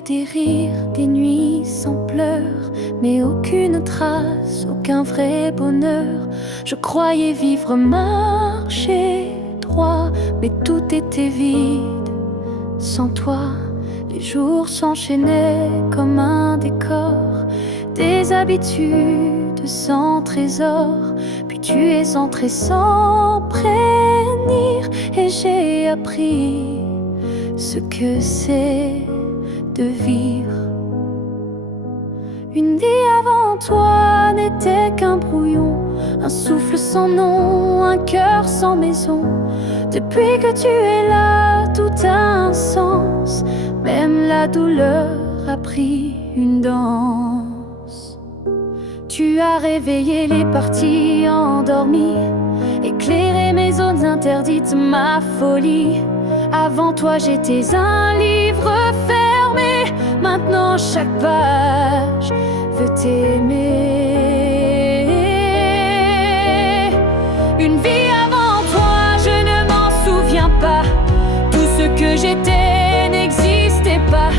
eu des rires, des nuits sans pleurs, mais aucune trace, aucun vrai bonheur. Je croyais vivre, marcher droit, mais tout était vide. Sans toi, les jours s'enchaînaient comme un décor, des habitudes sans trésor. Puis tu es entré sans prévenir, et j'ai appris ce que c'est de vivre. Une vie avant toi n'était qu'un brouillon, un souffle sans nom, un cœur sans maison. Depuis que tu es là, tout a un sens, même la douleur a pris une danse. Tu as réveillé les parties endormies, éclairé mes zones interdites, ma folie. Avant toi j'étais un livre fermé, maintenant chaque page veut t'aimer. Une vie avant toi, je ne m'en souviens pas. Tout ce que j'étais n'existait pas.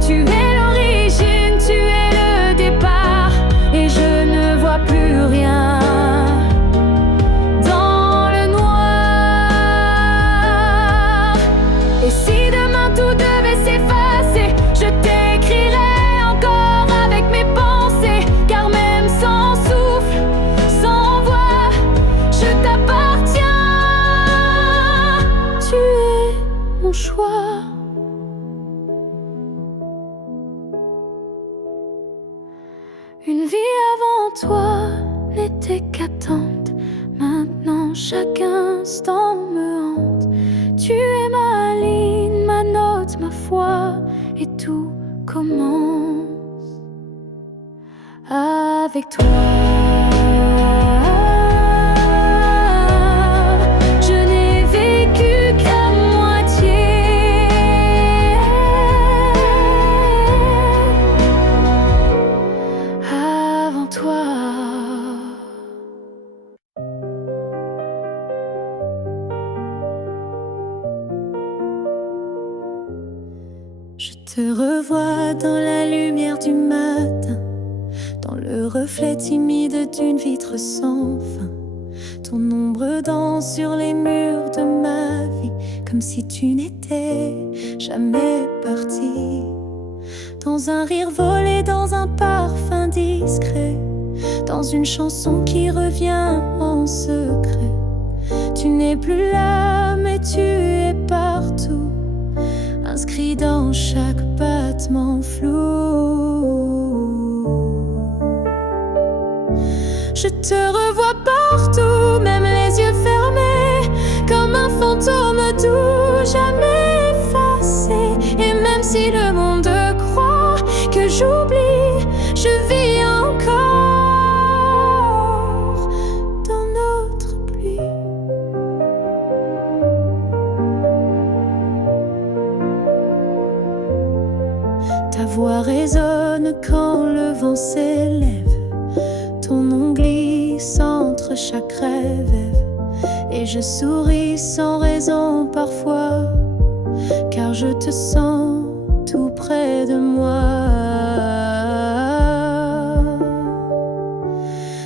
Tu es l'origine, tu es le départ, et je ne vois plus rien dans le noir. Et si demain tout devait s'effacer, je t'écrirais encore avec mes pensées, car même sans souffle, sans voix, je t'appartiens. Tu es mon choix. Une vie avant toi n'était qu'attente, maintenant chaque instant me hante. Tu es ma ligne, ma note, ma foi, et tout commence avec toi. Je n'ai vécu qu'à moitié. Avant toi. Je te revois dans la lumière du matin, dans le reflet timide d'une vitre sans fin. Ton ombre danse sur les murs de ma vie, comme si tu n'étais jamais parti. Dans un rire volé, dans un parfum discret, dans une chanson qui revient en secret. Tu n'es plus là, mais tu es partout, inscrit dans chaque battement flou. Je te revois partout, même les yeux fermés, comme un fantôme doux, jamais effacé. Et même si le monde croit que j'oublie, je vis encore dans notre pluie. Ta voix résonne quand le vent s'élève, ton nom glisse entre chaque rêve, et je souris sans raison parfois, car je te sens tout près de moi.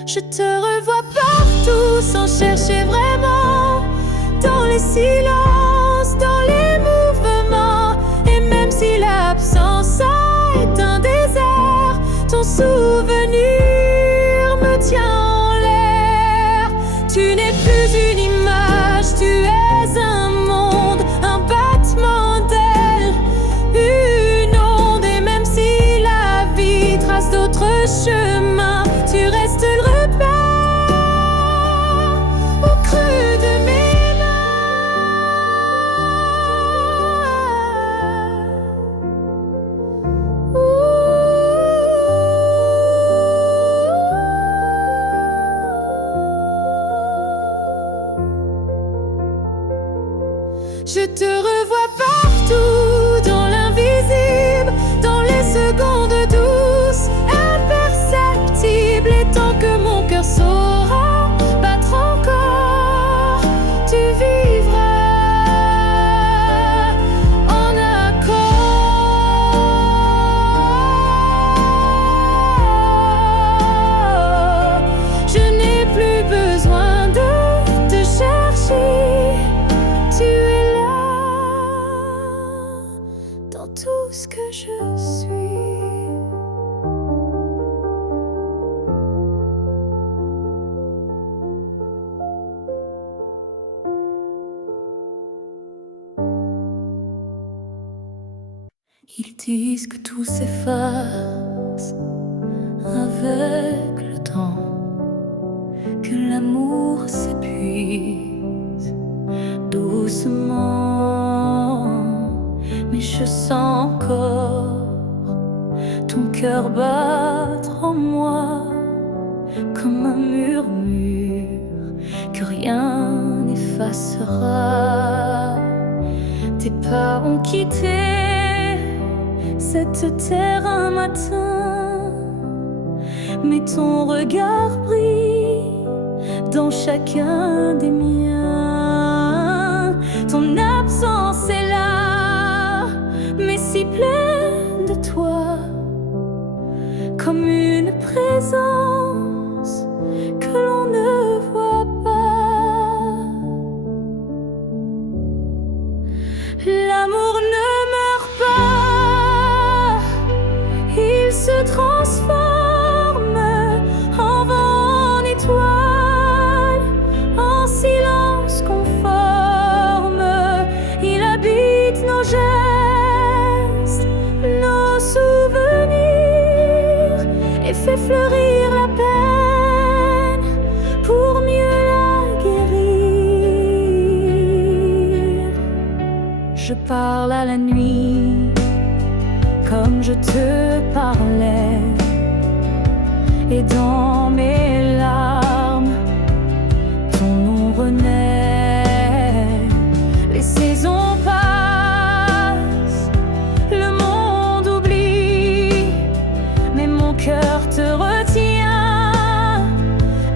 Je te revois partout sans chercher vraiment, dans les silences, dans les mouvements. Et même si l'absence est un désert, ton souvenir me tient en l'air. Tu n'es plus une image, tu es un monde, un battement d'ailes, une onde. Et même si la vie trace d'autres chemins, tu restes le repère au creux disent que tout s'efface avec le temps, que l'amour s'épuise doucement. Mais je sens encore ton cœur battre en moi comme un murmure que rien n'effacera. Tes pas ont quitté cette terre un matin, mais ton regard brille dans chacun des miens. Ton absence est là, mais si pleine de toi, comme une présence que l'on ne voit pas. L'amour ne meurt pas, il se transforme en vent, en étoile, en silence conforme. Il habite nos gestes, nos souvenirs, et fait fleurir la peine pour mieux la guérir. Je parle à la nuit comme je te parlais, et dans mes larmes ton nom renaît. Les saisons passent, le monde oublie, mais mon cœur te retient,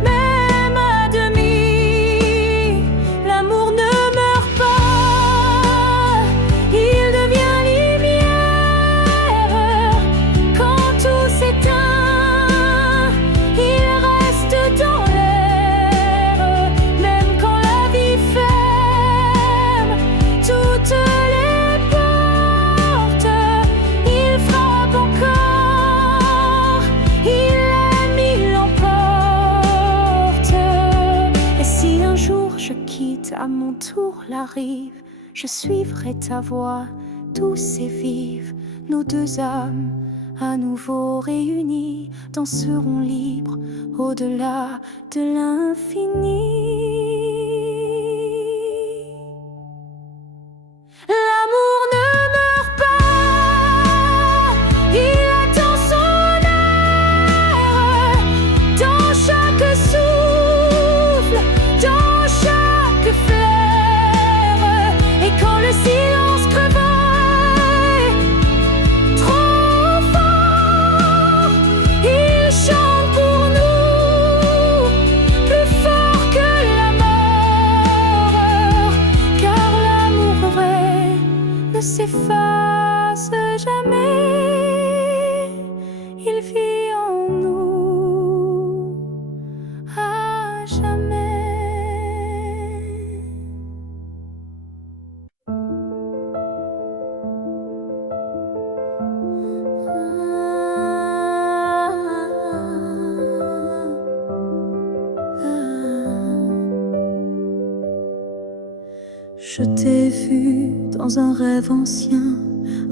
même à demi. L'amour ne meurt pas, il devient lumière. Quand tout s'éteint, il reste dans l'air. Même quand la vie ferme toutes les portes, il frappe encore. Il aime, il l'emporte. Et si un jour je quitte à mon tour la rive, je suivrai ta voix douce et vive. Nos deux âmes à nouveau réunies danseront libres au-delà de l'infini. L'amour ne meurt pas, il attend son heure. Dans chaque souffle, dans chaque fleur. Et quand le silence crevaille trop fort, il chante pour nous, plus fort que la mort. Car l'amour vrai ne s'efface jamais, il vit en nous à jamais. Je t'ai vu dans un rêve ancien,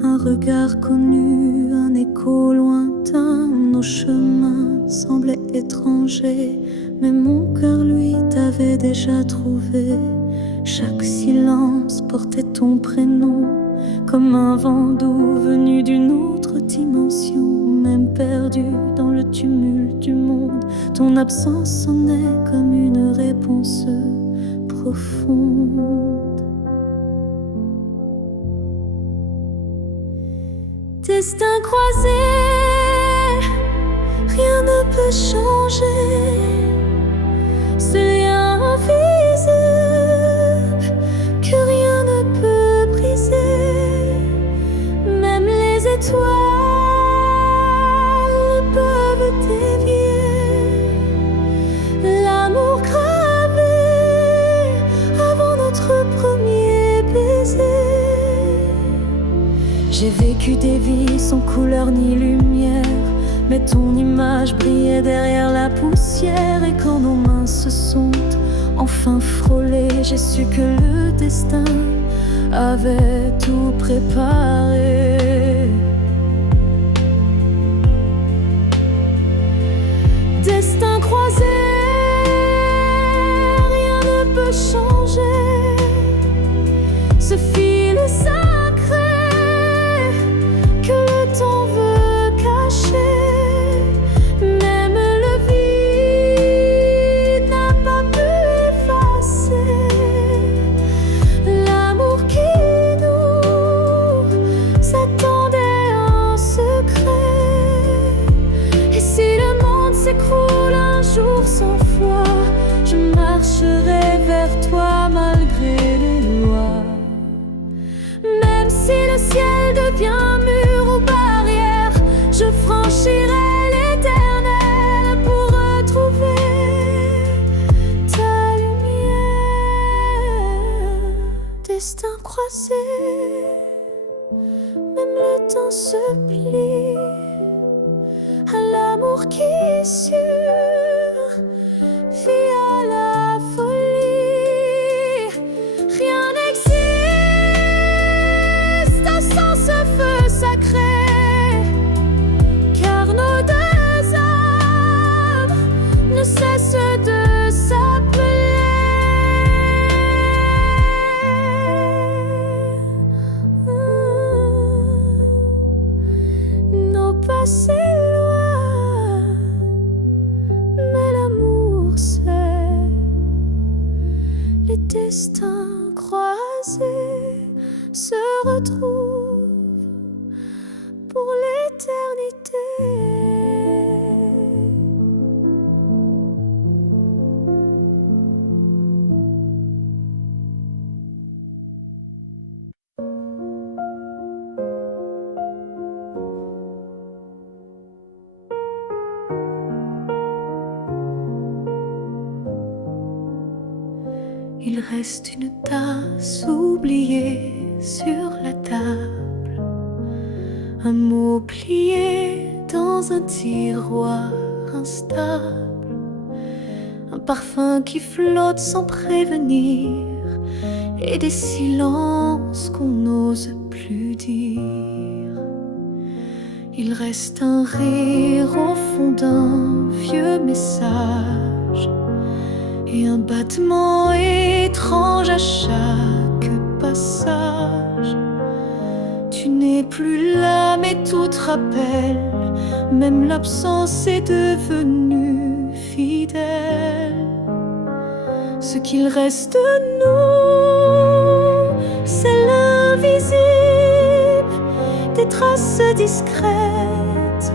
un regard connu, un écho lointain. Nos chemins semblaient étrangers, mais mon cœur, lui, t'avait déjà trouvé. Chaque silence portait ton prénom, comme un vent doux venu d'une autre dimension. Même perdu dans le tumulte du monde, ton absence sonnait comme une réponse profonde. Destin croisé, rien ne peut changer. Ce lien invisible que rien ne peut briser. Même les étoiles peuvent dévier. L'amour gravé avant notre premier baiser. J'ai vécu des vies sans couleur ni lumière, mais ton image brillait derrière la poussière. Et quand nos mains se sont enfin frôlées, j'ai su que le destin avait tout préparé. jour sans foi, je marcherai vers toi malgré les lois. Même si le ciel devient mur ou barrière, je franchirai l'éternel pour retrouver ta lumière. Destin croisé, même le temps se plie à l'amour qui est sûr, vie à la folie. Rien n'existe sans ce feu sacré, car nos deux âmes ne cessent de s'appeler. Nos passés destins croisés se retrouvent pour l'éternité. Il reste une tasse oubliée sur la table, un mot plié dans un tiroir instable, un parfum qui flotte sans prévenir, et des silences qu'on n'ose plus dire. Il reste un rire au fond d'un vieux message et un battement étrange à chaque passage. Tu n'es plus là mais tout te rappelle, même l'absence est devenue fidèle. Ce qu'il reste de nous, c'est l'invisible, des traces discrètes,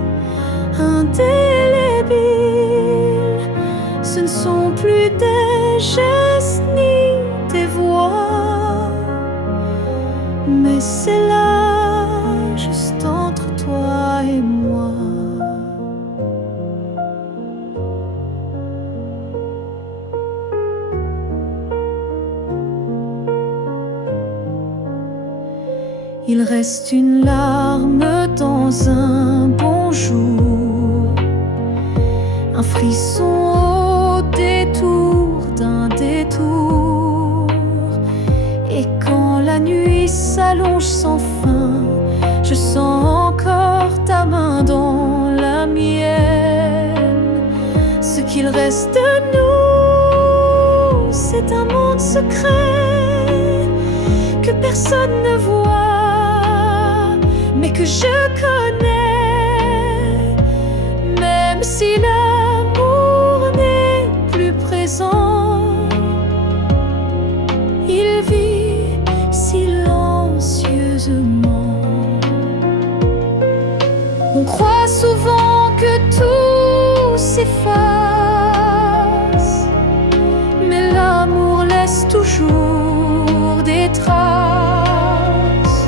indélébiles. Ce ne sont plus des gestes ni des voix, mais c'est là, juste entre toi et moi. Il reste une larme dans un bonjour, un frisson au détour d'un détour. Et quand la nuit s'allonge sans fin, je sens encore ta main dans la mienne. Ce qu'il reste de nous, c'est un monde secret que personne ne voit, mais que je connais. Même si l'amour n'est plus présent, il vit silencieusement. On croit souvent que tout s'efface, mais l'amour laisse toujours des traces.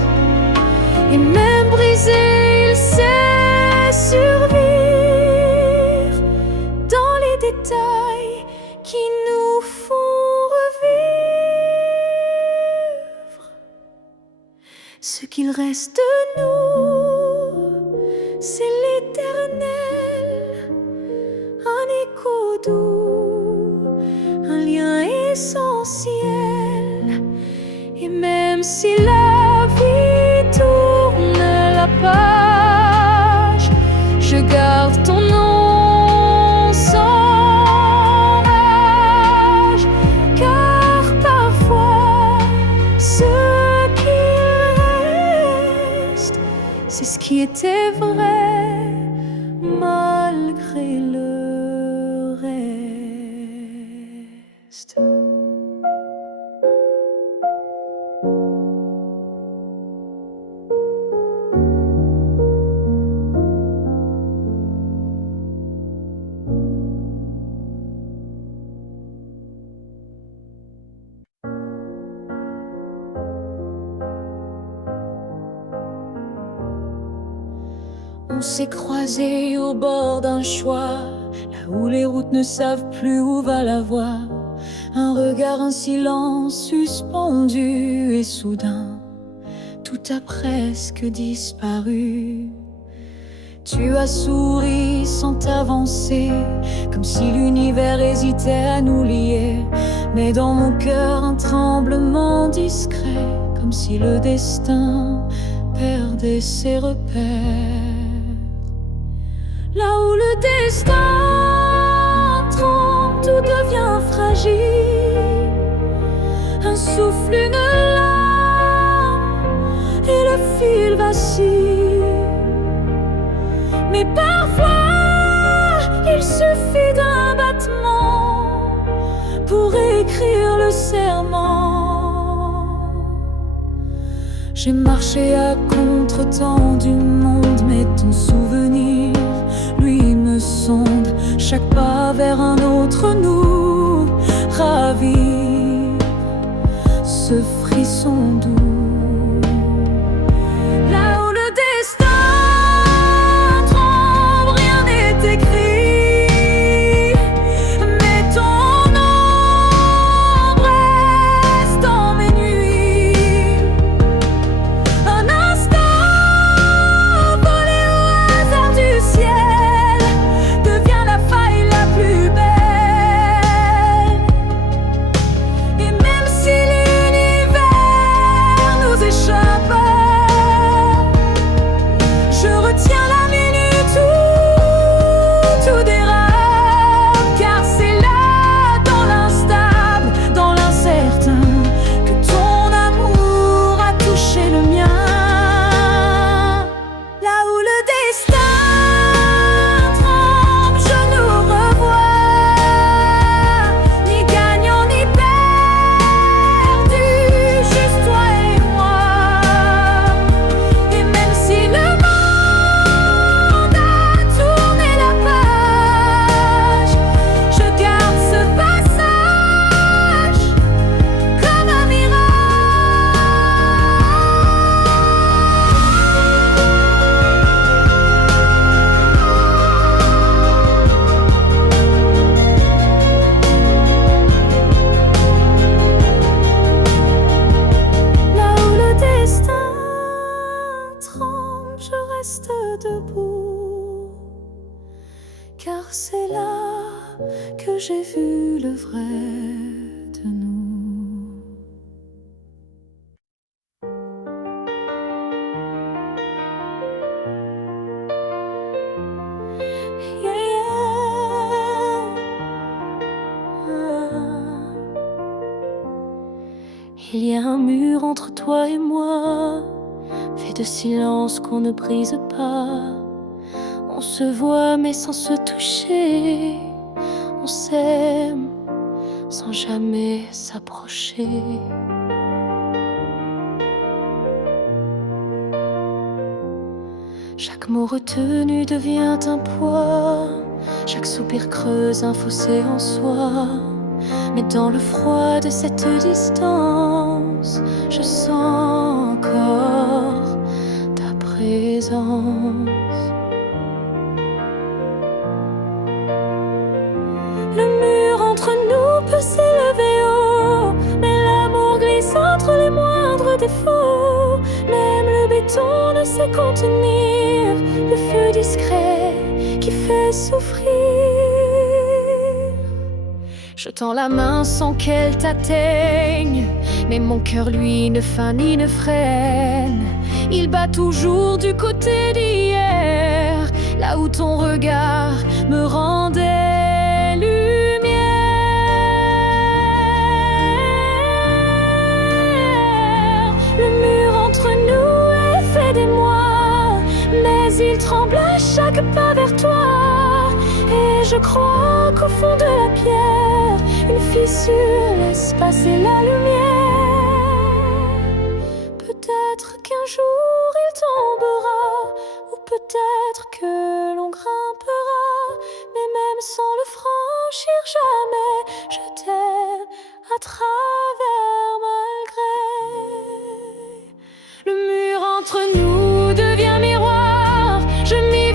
Et même brisé, il sait survivre dans les détails qui nous font revivre. Ce qu'il reste de nous, c'est l'éternel, un écho doux, un lien essentiel. Et même si la vie tourne la page, je garde ton nom sans rage, car parfois ce qui reste, c'est ce qui était vrai malgré le reste. On s'est croisés au bord d'un choix, là où les routes ne savent plus où va la voie. Un regard, un silence suspendu, et soudain, tout a presque disparu. Tu as souri sans t'avancer, comme si l'univers hésitait à nous lier. Mais dans mon cœur, un tremblement discret, comme si le destin perdait ses repères. Là où le destin tremble, tout devient fragile. Un souffle, une larme, et le fil vacille. Mais parfois, il suffit d'un battement pour écrire le serment. J'ai marché à contre-temps du monde, mais ton souvenir, lui, me sonde. Chaque pas vers un autre nous ravive ce frisson doux. Debout, car c'est là que j'ai vu le vrai de nous. Il y a un mur entre toi et moi, fait de silence qu'on ne brise pas. On se voit mais sans se toucher. On s'aime sans jamais s'approcher. Chaque mot retenu devient un poids. Chaque soupir creuse un fossé en soi. Mais dans le froid de cette distance, je sens encore ta présence. Le mur entre nous peut s'élever haut, mais l'amour glisse entre les moindres défauts. Même le béton ne sait contenir le feu discret qui fait souffrir. Je tends la main sans qu'elle t'atteigne, mais mon cœur lui ne feint ni ne freine. Il bat toujours du côté d'hier, là où ton regard me rendait lumière. Le mur entre nous est fait d'émoi, mais il tremble à chaque pas vers toi. Et je crois qu'au fond de la pierre, une fissure laisse passer la lumière. Peut-être qu'un jour il tombera, ou peut-être que l'on grimpera, mais même sans le franchir jamais, je t'aime à travers malgré. Le mur entre nous devient miroir, je m'y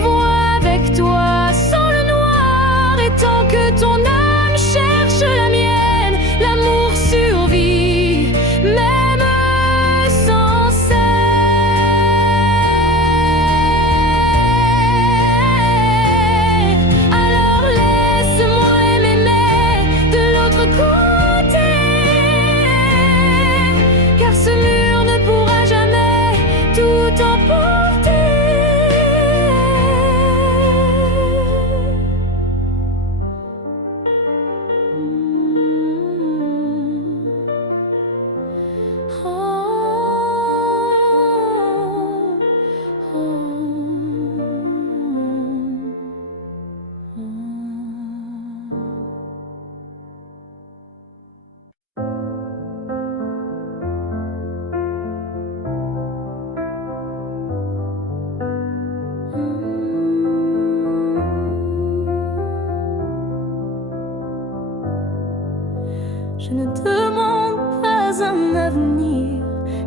Je ne demande pas un avenir,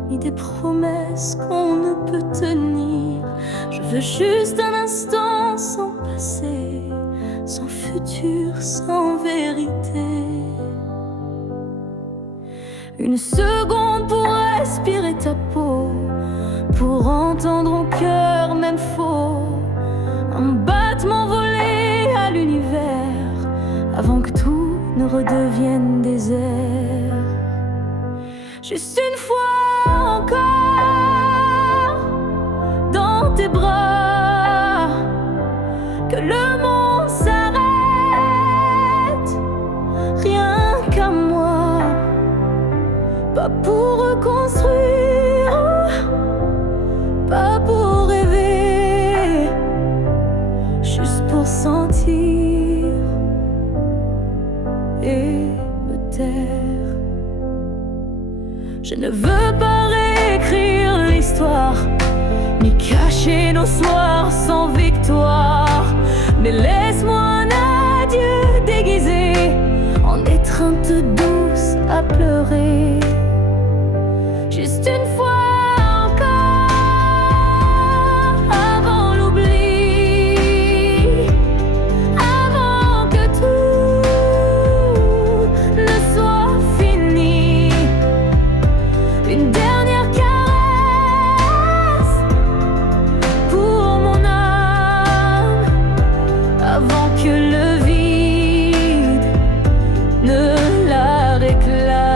ni des promesses qu'on ne peut tenir. Je veux juste un instant sans passé, sans futur, sans vérité. Une seconde pour respirer ta peau, pour entendre au cœur même faux, un battement volé à l'univers, avant que tout ne redevienne désert. Juste une fois encore, dans tes bras, que le monde s'arrête, rien qu'à moi. Pas pour reconstruire, pas pour rêver, juste pour sentir et me taire. Je ne veux pas réécrire l'histoire, ni cacher nos soirs sans victoire, mais laisse-moi un adieu déguisé en étreinte douce à pleurer. Juste une fois encore, avant l'oubli, avant que tout ne soit fini. Une dernière caresse pour mon âme, avant que le vide ne la réclame.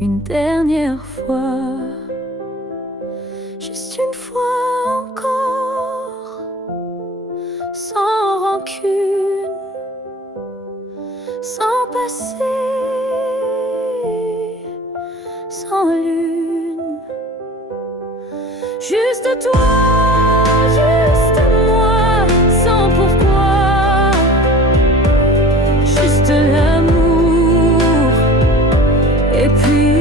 Une dernière fois, juste une fois encore, sans rancune, sans passé, sans lune. Juste toi, juste moi, sans pourquoi, juste l'amour, et puis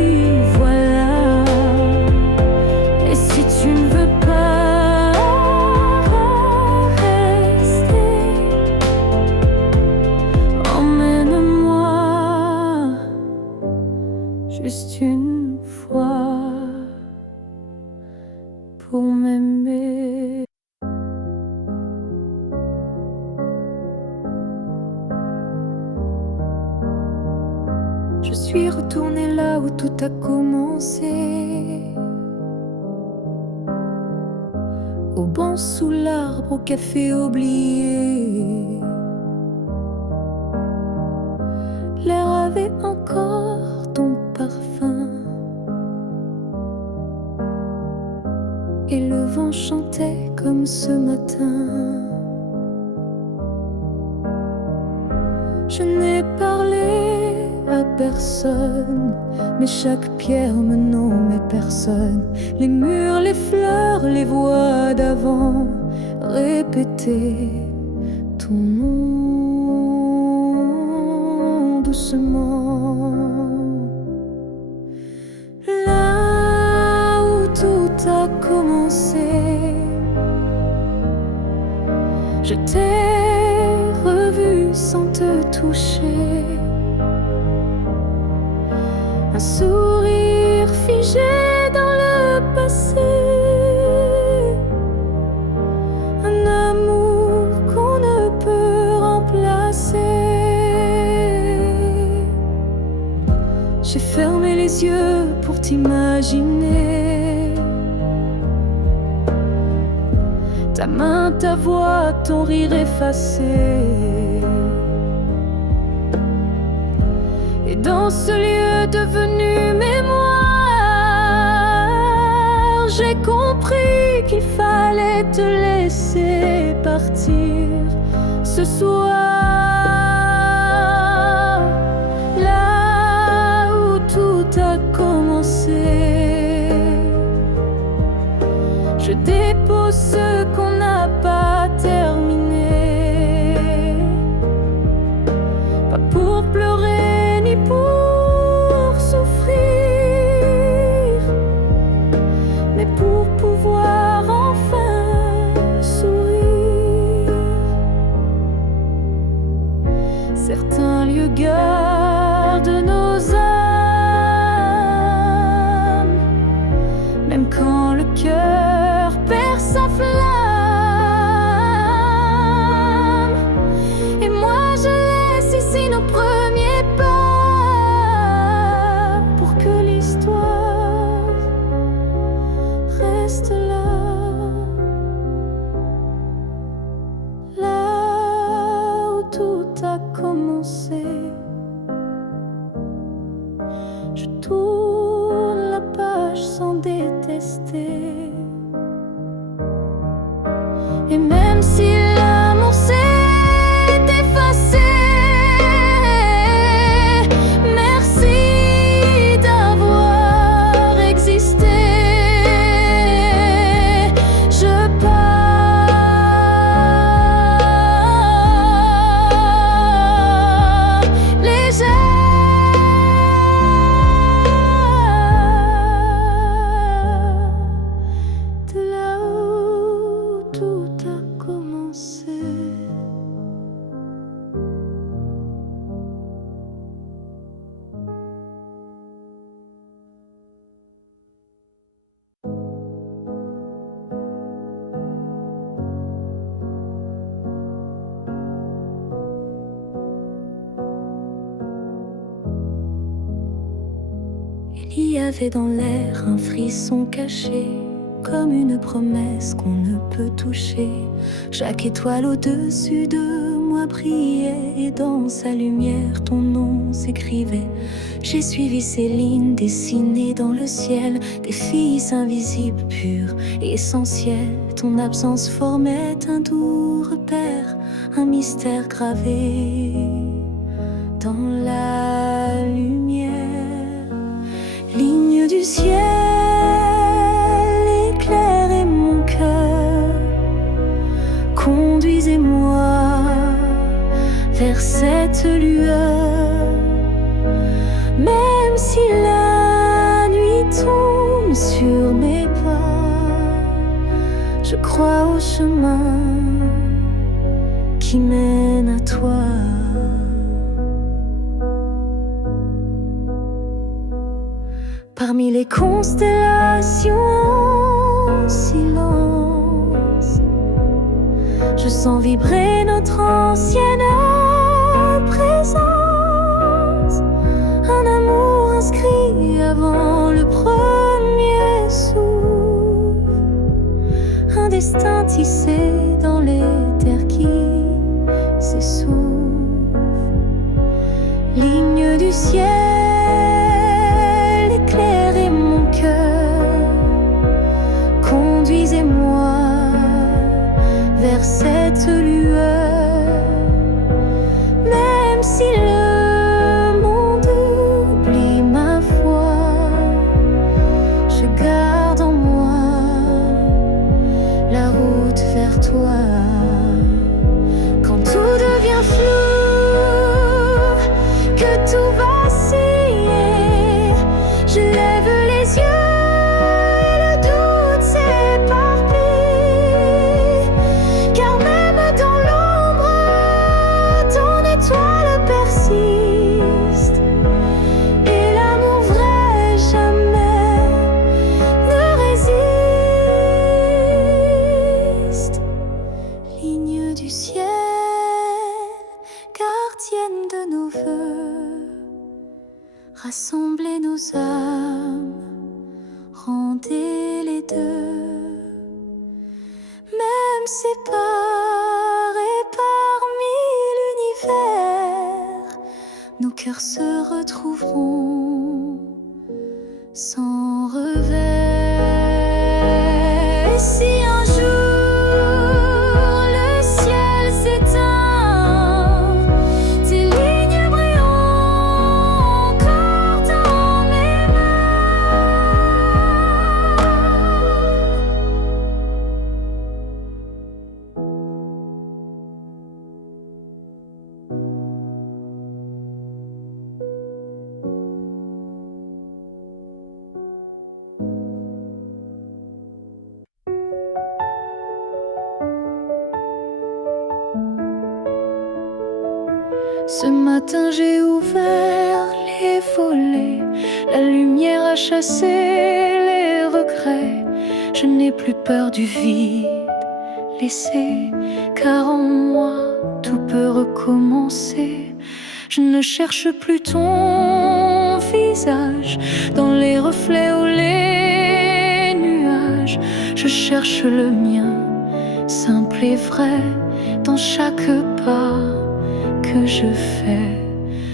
juste une fois pour m'aimer. Je suis retournée là où tout a commencé, au banc sous l'arbre, au café oublié. L'air avait encore ton parfum et le vent chantait comme ce matin. Je n'ai parlé à personne, mais chaque pierre me nommait personne. Les murs, les fleurs, les voix d'avant répétaient ton nom doucement. Là où tout a commencé, je t'ai revu sans te toucher. Un sourire figé dans le passé, un amour qu'on ne peut remplacer. J'ai fermé les yeux pour t'imaginer, ta main, ta voix, ton rire effacé. Et dans ce lieu devenu mémoire, j'ai compris qu'il fallait te laisser partir ce soir. Là Certains lieux gardent nos âmes, même quand le cœur perd sa flamme. Et moi je laisse ici nos premiers pas, pour que l'histoire reste là. Là où tout a commencé, je tourne la page sans détester. Et même si l'amour s'est effacé, merci d'avoir existé. Je pars légère de là où tout a commencé. Il y avait dans l'air un frisson caché, comme une promesse qu'on ne peut toucher. Chaque étoile au-dessus de moi brillait, et dans sa lumière ton nom s'écrivait. J'ai suivi ces lignes dessinées dans le ciel, des filles invisibles, pures et essentielles. Ton absence formait un doux repère, un mystère gravé dans la lumière. Ligne du ciel, éclairez mon cœur, conduisez-moi vers cette lueur. Même si la nuit tombe sur mes pas, je crois au chemin qui mène à toi. Parmi les constellations en silence, je sens vibrer notre ancienne présence. Un amour inscrit avant le premier souffle, un destin tissé dans les terres qui s'essoufflent. Ligne du ciel, éclairez mon cœur, conduisez-moi vers cette lueur. Même si le monde oublie ma foi, je garde en moi la route vers toi. Quand tout devient flou, que tout vacille, je lève les yeux et le doute s'éparpille. Car même dans l'ombre, ton étoile persiste. Et l'amour vrai jamais ne résiste. Ligne du ciel, gardienne de nos voeux, rassemblez nos âmes, rendez les deux. Même séparés parmi l'univers, nos cœurs se retrouveront sans revers. Et si un jour le ciel s'éteint, tes lignes brilleront encore dans mes mains. Ce matin j'ai ouvert les volets, la lumière a chassé les regrets. Je n'ai plus peur du vide laissé, car en moi tout peut recommencer. Je ne cherche plus ton visage dans les reflets ou les nuages. Je cherche le mien, simple et vrai, dans chaque pas que je fais.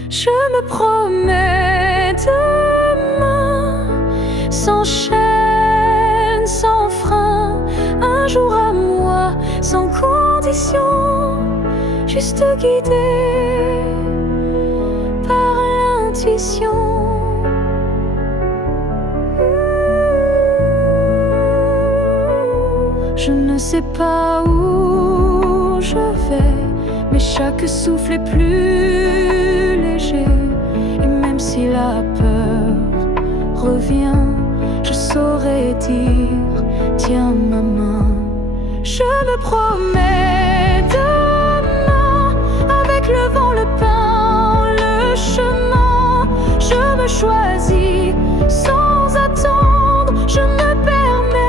Je me promets demain, sans chaîne, sans frein, un jour à moi, sans condition, juste guidé par l'intuition. Je ne sais pas où je vais, mais chaque souffle est plus léger. Et même si la peur revient, je saurais dire, tiens ma main. Je me promets demain, avec le vent, le pain, le chemin. Je me choisis sans attendre, je me permets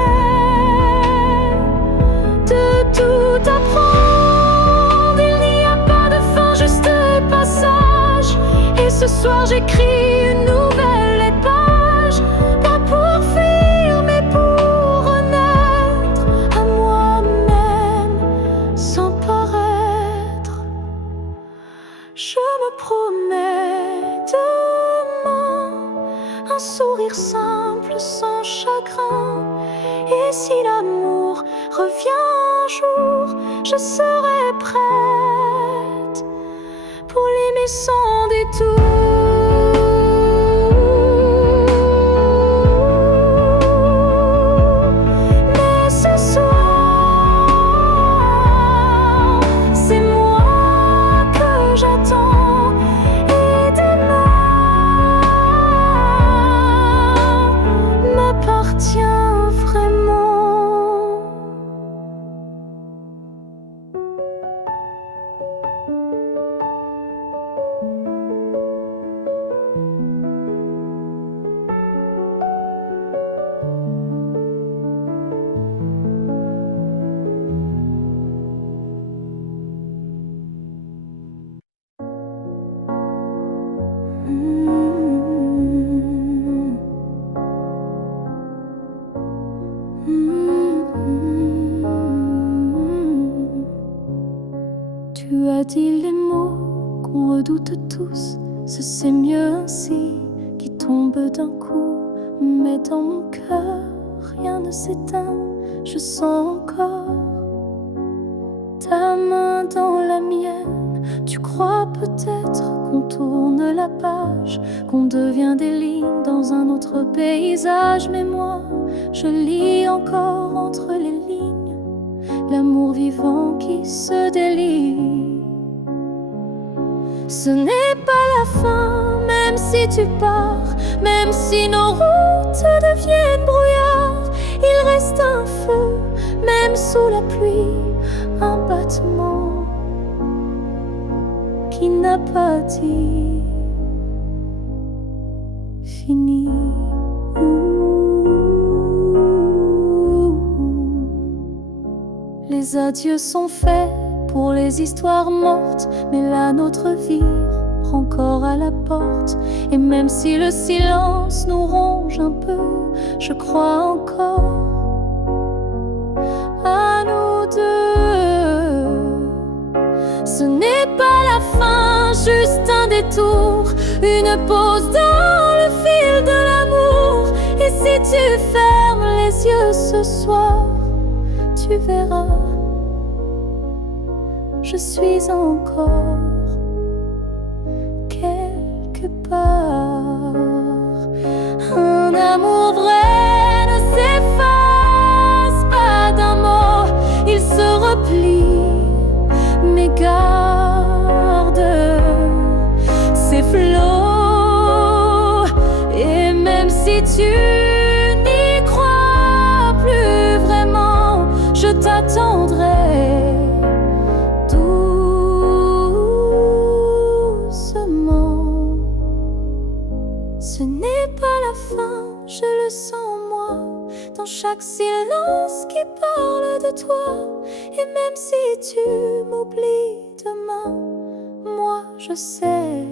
de tout apprendre. Il n'y a pas de fin, juste passage. Et ce soir j'écris une nouvelle page, pas pour fuir mais pour renaître à moi-même sans paraître. Je me promets demain, un sourire simple sans chagrin. Et si l'amour revient un jour, je serai prête pour l'aimer sans détour. Mais ce soir, c'est moi que j'attends. Et demain m'appartient vraiment. Tu as dit les mots qu'on redoute tous, c'est mieux ainsi, qui tombent d'un coup. Mais dans mon cœur, rien ne s'éteint, je sens encore ta main dans la mienne. Tu crois peut-être qu'on tourne la page, qu'on devient des lignes dans un autre paysage. Mais moi, je lis encore entre les lignes l'amour vivant qui se délie. Ce n'est pas la fin, même si tu pars, même si nos routes deviennent brouillard. Il reste un feu, même sous la pluie, un battement qui n'a pas dit fini. Les adieux sont faits pour les histoires mortes, mais la nôtre vie prend corps à la porte. Et même si le silence nous ronge un peu, je crois encore à nous deux. Ce n'est pas la fin, juste un détour, une pause dans le fil de l'amour. Et si tu fermes les yeux ce soir, tu verras, je suis encore quelque part. Un amour vrai ne s'efface pas d'un mot, il se replie, mais garde ses flots. Et même si tu n'y crois plus vraiment, je t'attendrai. toi. Et même si tu m'oublies demain, moi je sais,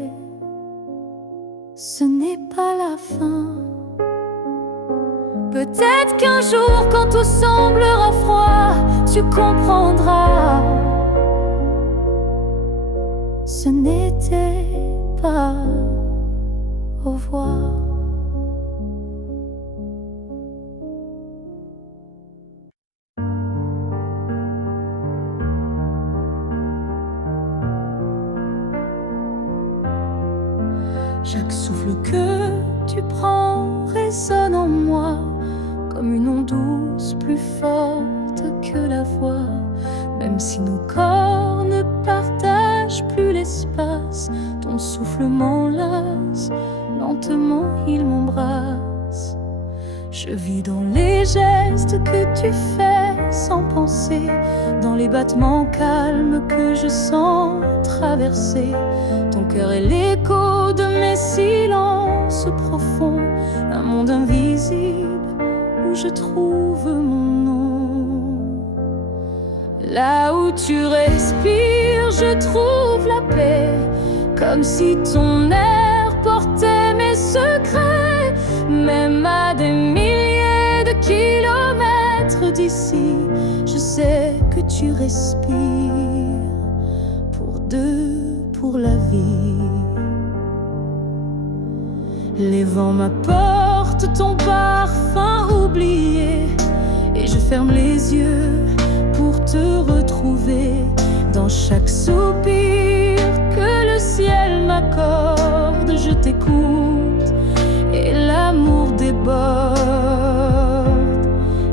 ce n'est pas la fin. Peut-être qu'un jour, quand tout semblera froid, tu comprendras, ce n'était pas au revoir. Chaque souffle que tu prends résonne en moi comme une onde douce, plus forte que la voix. Même si nos corps ne partagent plus l'espace, ton souffle m'enlace, lentement il m'embrasse. Je vis dans les gestes que tu fais sans penser, dans les battements calmes que je sens traverser. Ton cœur est l'écho de mes silences profonds, un monde invisible où je trouve mon nom. Là où tu respires, je trouve la paix, comme si ton air portait mes secrets. Même à des milliers de kilomètres d'ici, je sais que tu respires pour deux, pour la vie. Les vents m'apportent ton parfum oublié, et je ferme les yeux pour te retrouver. Dans chaque soupir que le ciel m'accorde, je t'écoute et l'amour déborde.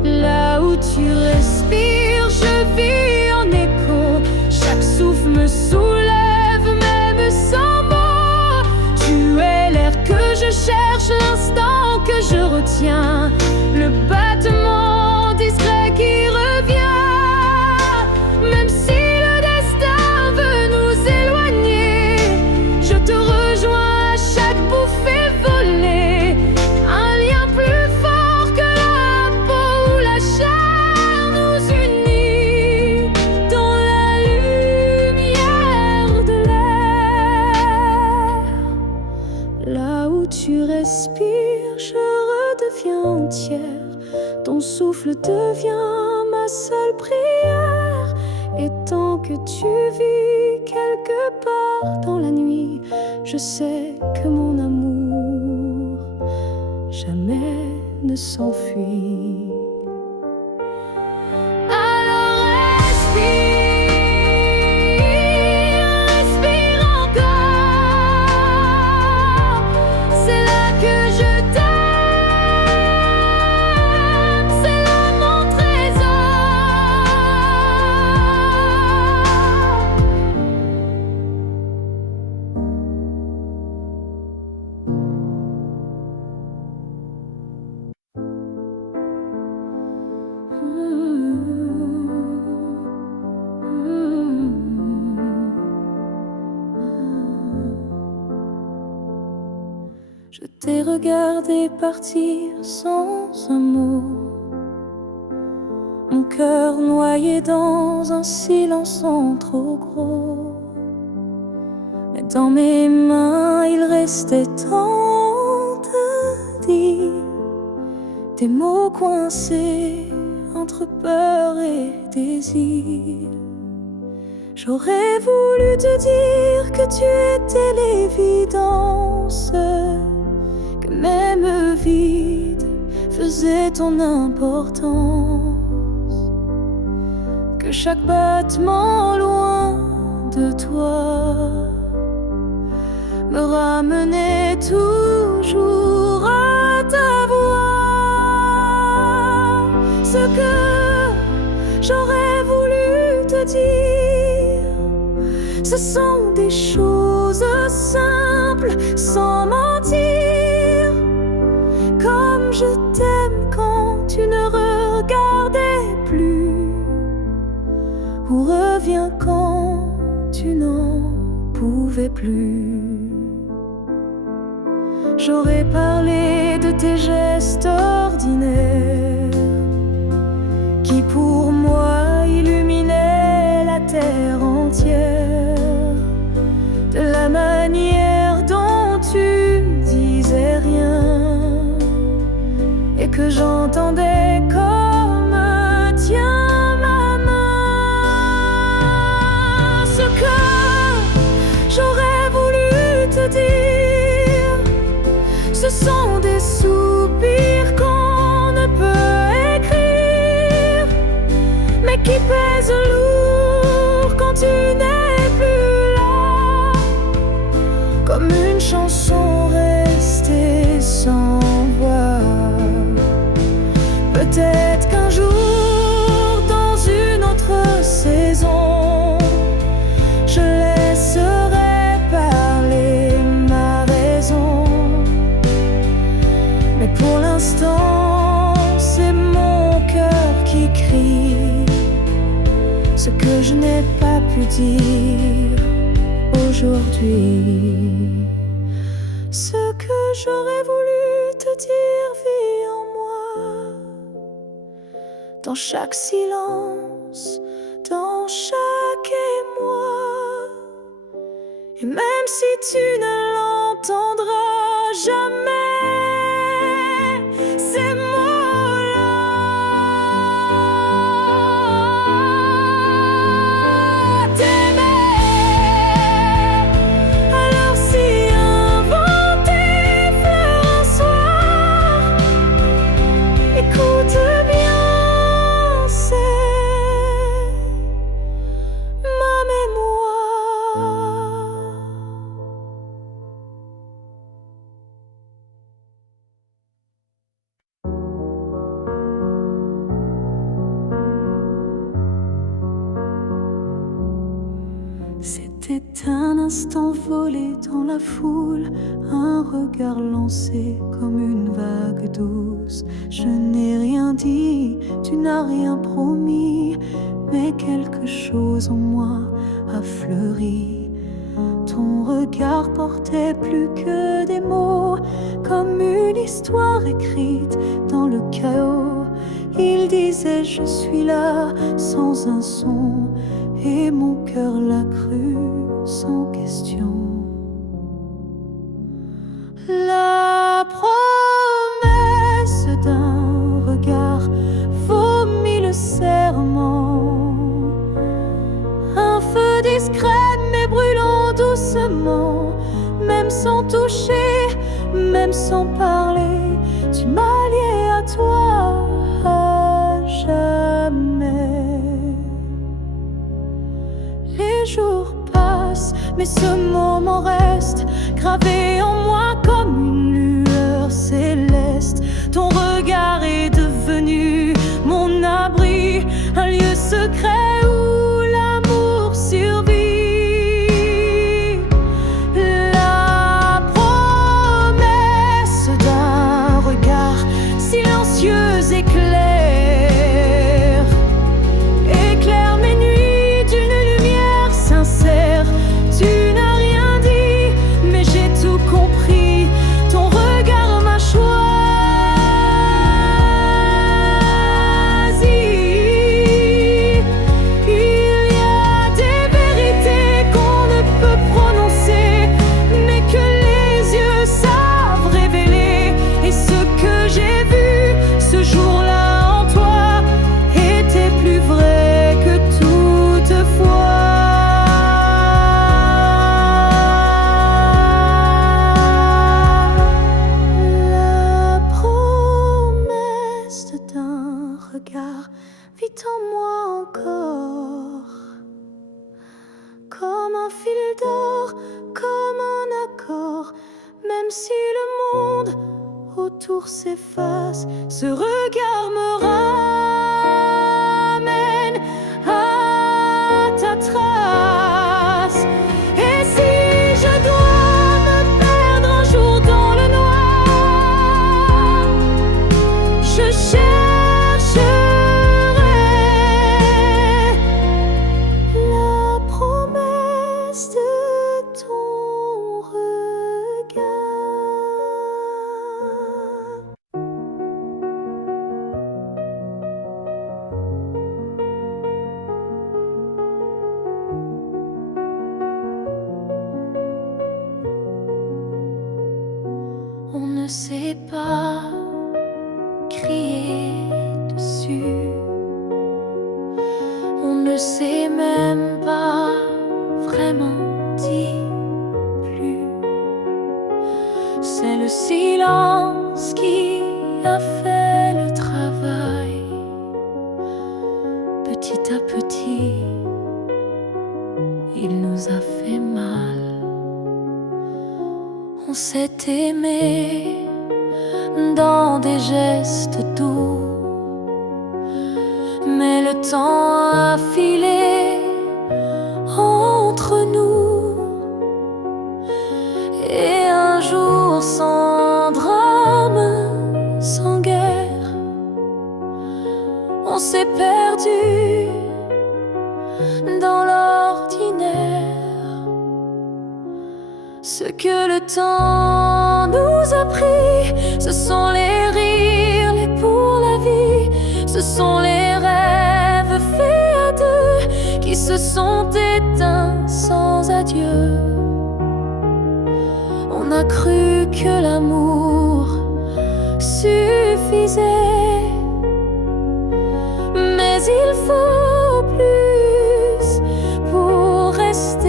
Là où tu respires, je vis en écho. Chaque souffle me soulève, même sans mots. Tu es l'air que je cherche, l'instant que je retiens, le battement discret qui revient. Même si le destin veut nous éloigner, je te rejoins à chaque bouffée volée. Un lien plus fort que la peau ou la chair nous unit dans la lumière de l'air. Là où tu respires, je redeviens entière. Ton souffle devient ma seule prière. Et tant que tu vis quelque part dans la nuit, je sais que mon amour jamais ne s'enfuit. Alors respire, respire encore. C'est là que je t'aime. Je t'ai regardé partir sans un mot, mon cœur noyé dans un silence trop gros. Mais dans mes mains il restait tant à dire, des mots coincés entre peur et désir. J'aurais voulu te dire que tu étais l'évidence, que même vide faisait ton importance, que chaque battement loin de toi me ramenait toujours à ta voix. Ce que j'aurais voulu te dire, ce sont des choses simples, sans mentir. Comme je t'aime quand tu ne regardais plus, ou reviens quand tu n'en pouvais plus. J'aurais parlé de tes gestes ordinaires qui pour moi entière de la manière dont tu disais rien et que j'entendais comme tiens ma main. Ce que j'aurais voulu te dire, ce sont des soupirs qu'on ne peut écrire, mais qui pèsent lourd quand tu n'es plus là, comme une chanson restée sans voix. Peut-être qu'un jour, dans une autre saison, je laisserai parler ma raison. Mais pour l'instant, c'est mon cœur qui crie ce que je n'ai pas pu dire aujourd'hui. Ce que j'aurais voulu te dire vit en moi, dans chaque silence, dans chaque émoi. Et même si tu ne l'entendras jamais, ces mots-là, t'aimer. Alors si un vent t'effleure un soir, écoute bien, c'est ma mémoire. C'était un instant volé dans la foule, un regard lancé comme une vague douce. Je n'ai rien dit, tu n'as rien promis, mais quelque chose en moi a fleuri. Ton regard portait plus que des mots, comme une histoire écrite dans le chaos. Il disait je suis là sans un son, et mon cœur l'a cru sans question. La promesse d'un regard vomit le serment, un feu discret mais brûlant doucement. Même sans toucher, même sans parler, tu m'as lié à toi à jamais. Les jours passent, mais ce moment reste gravé en moi comme une lueur céleste. Ton regard est devenu mon abri, un lieu secret où l'amour survit. La promesse d'un regard silencieux éclaire mes nuits d'une lumière sincère. Tu n'as rien dit, mais j'ai tout compris. Ton regard m'a choisi. Il y a des vérités qu'on ne peut prononcer, mais que les yeux savent révéler. Et ce que j'ai vu ce jour-là en toi était plus vrai que toutefois. La promesse d'un regard vit en moi encore, comme un fil d'or, comme un accord. Même si le monde autour s'efface, ce regard me ramène à ta trace. Et si je dois me perdre un jour dans le noir, je chercherai la promesse de ton regard. sait pas crier dessus. On ne sait même pas vraiment dire plus. C'est le silence qui a fait le travail. Petit à petit, il nous a fait mal. On s'est aimé dans des gestes doux, mais le temps a filé entre nous. Et un jour sans drame, sans guerre, on s'est perdu dans l'ordinaire. Ce que le temps nous a pris, ce sont les rires, les pour la vie. Ce sont les rêves faits à deux qui se sont éteints sans adieu. On a cru que l'amour suffisait, mais il faut plus pour rester.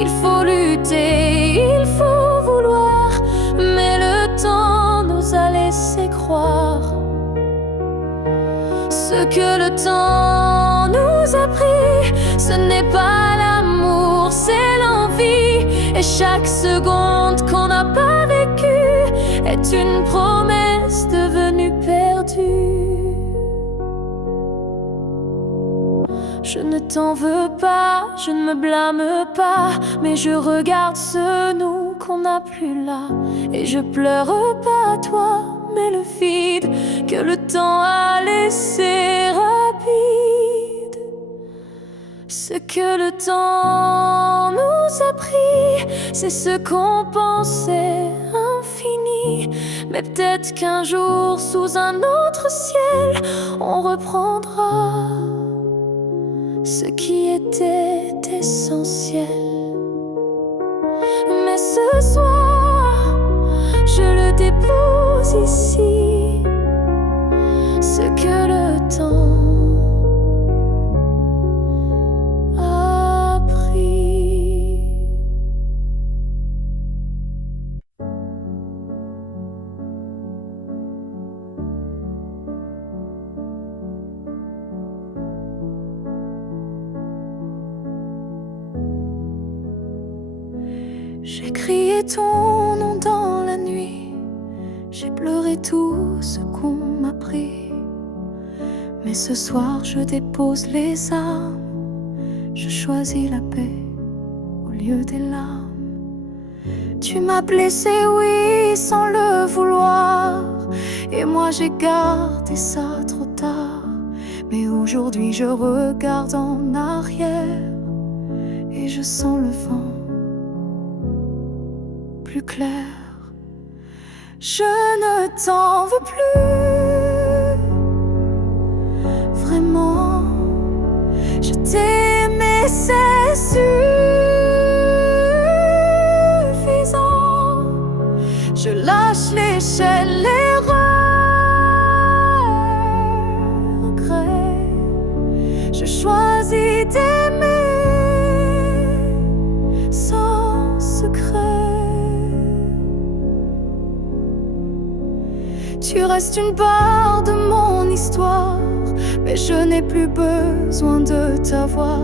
Il faut lutter, il faut vouloir, mais le temps nous a laissé croire. Ce que le temps nous a pris, ce n'est pas l'amour, c'est l'envie. Et chaque seconde qu'on n'a pas vécue est une promesse devenue perdue. Je ne t'en veux pas, je ne me blâme pas, mais je regarde ce nous qu'on n'a plus là. Et je pleure pas à toi, mais le vide que le temps a laissé rapide. Ce que le temps nous a pris, c'est ce qu'on pensait infini. Mais peut-être qu'un jour, sous un autre ciel, on reprendra ce qui était essentiel. Mais ce soir, je le dépose ici, ce que le temps a pris. J'ai crié ton nom dans la nuit, j'ai pleuré tout ce qu'on m'a pris. Mais ce soir je dépose les armes, je choisis la paix au lieu des larmes. Tu m'as blessé, oui, sans le vouloir, et moi j'ai gardé ça trop tard. Mais aujourd'hui je regarde en arrière et je sens le vent plus clair. Je ne t'en veux plus, vraiment. Je t'ai aimé, c'est suffisant. Je lâche l'échelle, les regrets. Je choisis d'aimer sans secret. Tu restes une part de mon histoire, mais je n'ai plus besoin de t'avoir,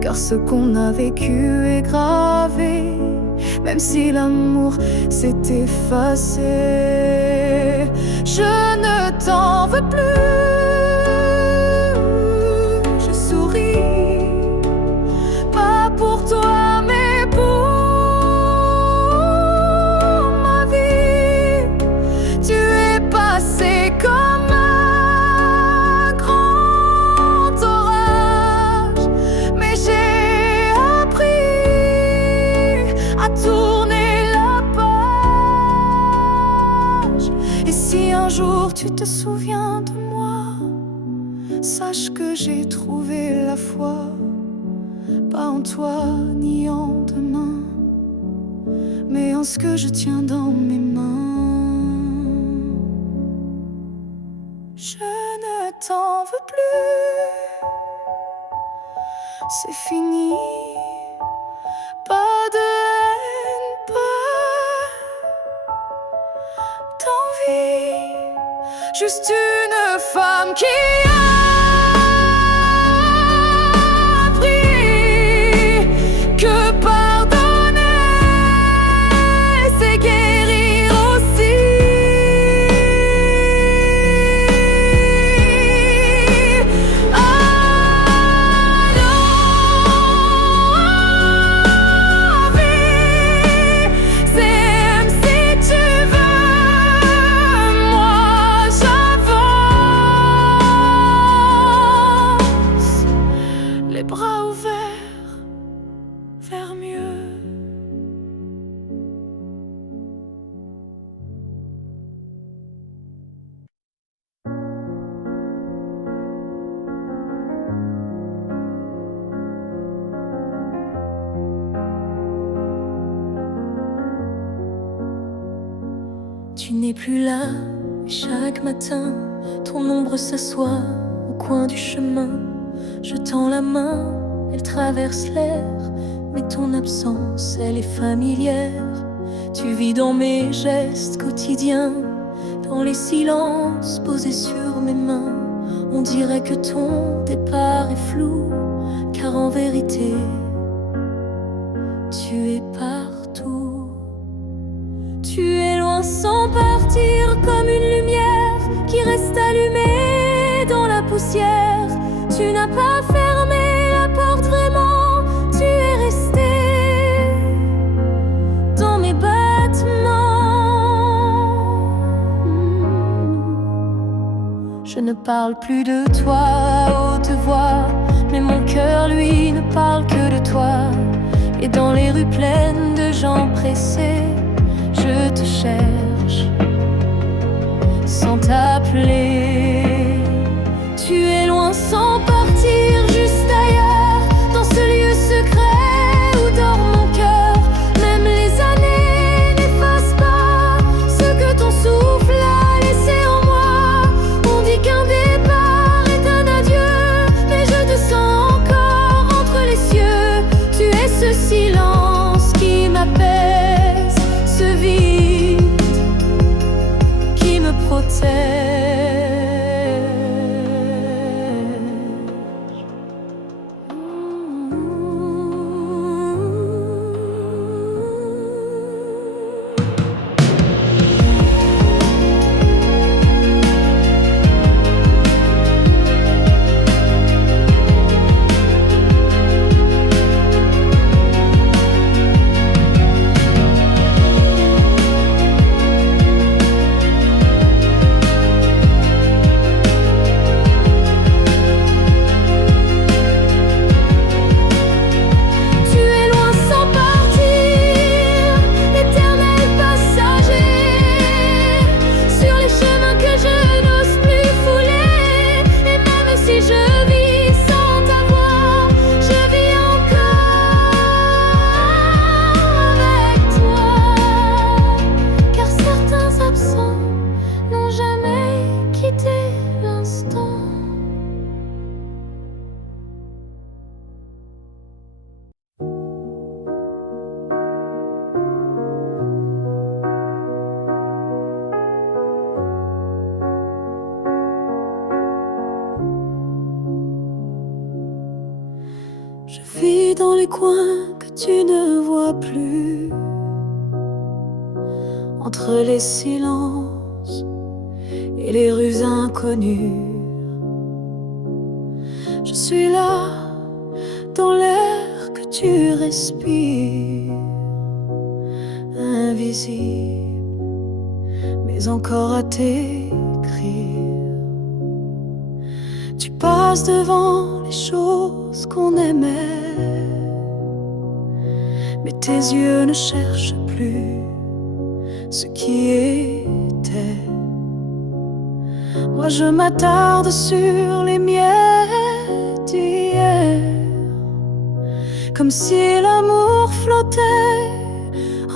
car ce qu'on a vécu est gravé, même si l'amour s'est effacé. Je ne t'en veux plus, je souris, pas pour toi mais pour ma vie. Tu es passé comme un grand orage, mais j'ai appris à tourner la page. Et si un jour tu te souviens de moi, sache que j'ai trouvé la foi, pas en toi ni en demain, mais en dans ce que je tiens dans mes mains. Je ne t'en veux plus, c'est fini. Pas de haine, pas d'envie, juste une femme qui a appris que pardonner, c'est guérir aussi. Les bras ouverts vers mieux. Tu n'es plus là, mais chaque matin, ton ombre s'assoit au coin du chemin. Je tends la main, elle traverse l'air, mais ton absence, elle est familière. Tu vis dans mes gestes quotidiens, dans les silences posés sur mes mains. On dirait que ton départ est flou, car en vérité, tu es partout. Tu es loin sans partir, comme une lumière qui reste allumée dans la poussière. Tu n'as pas fermé la porte vraiment, tu es resté dans mes battements. Je ne parle plus de toi à haute voix, mais mon cœur lui ne parle que de toi. Et dans les rues pleines de gens pressés, je te cherche sans t'appeler. Tu es loin sans partir, juste ailleurs, dans ce lieu secret où dort mon cœur. Même les années n'effacent pas ce que ton souffle a laissé en moi. On dit qu'un départ est un adieu, mais je te sens encore entre les cieux. Tu es ce silence qui m'apaise, ce vide qui me protège. Je vis dans les coins que tu ne vois plus, entre les silences et les rues inconnues. Je suis là, dans l'air que tu respires, invisible, mais encore à t'écrire. Tu passes devant les choses qu'on aimait, mais tes yeux ne cherchent plus ce qui était. Moi je m'attarde sur les miettes d'hier, comme si l'amour flottait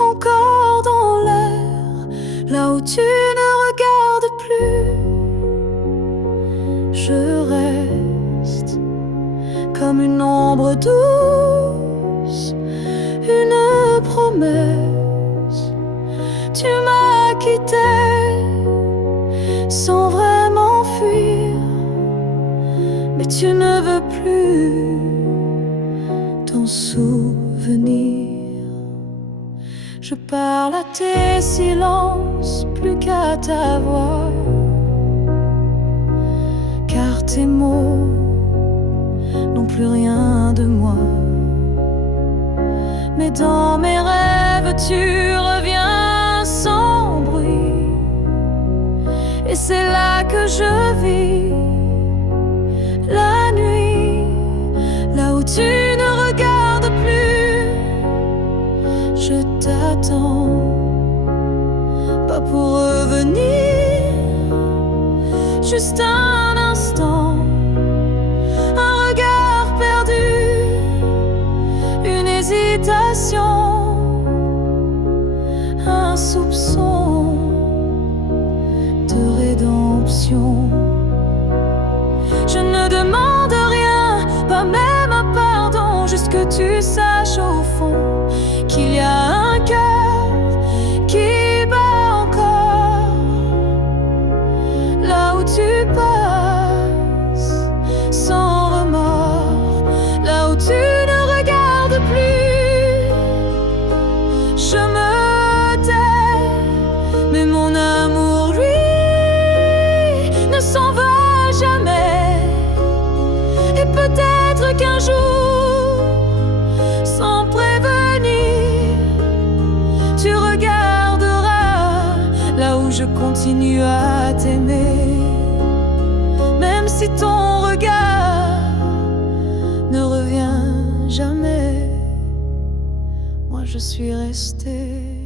encore dans l'air, là où tu ne regardes plus. Je reste comme une ombre douce, une promesse. Tu m'as quitté sans vraiment fuir, mais tu ne veux plus t'en souvenir. Je parle à tes silences plus qu'à ta voix, car tes mots n'ont plus rien de moi. Mais dans mes rêves tu reviens sans bruit, et c'est là que je vis la nuit, là où tu ne regardes plus. Je t'attends, pas pour revenir, juste un instant, un regard perdu, une hésitation, un soupçon de rédemption. Je ne demande rien, pas même un pardon, juste que tu saches au fond qu'il y a un cœur qui bat encore là où tu passes sans remords, là où tu ne regardes plus. Je me tais, mais mon amour, lui, ne s'en va jamais. Et peut-être qu'un jour, sans prévenir, tu regarderas là où je continue à t'aimer. Même si ton regard ne revient jamais, moi je suis restée.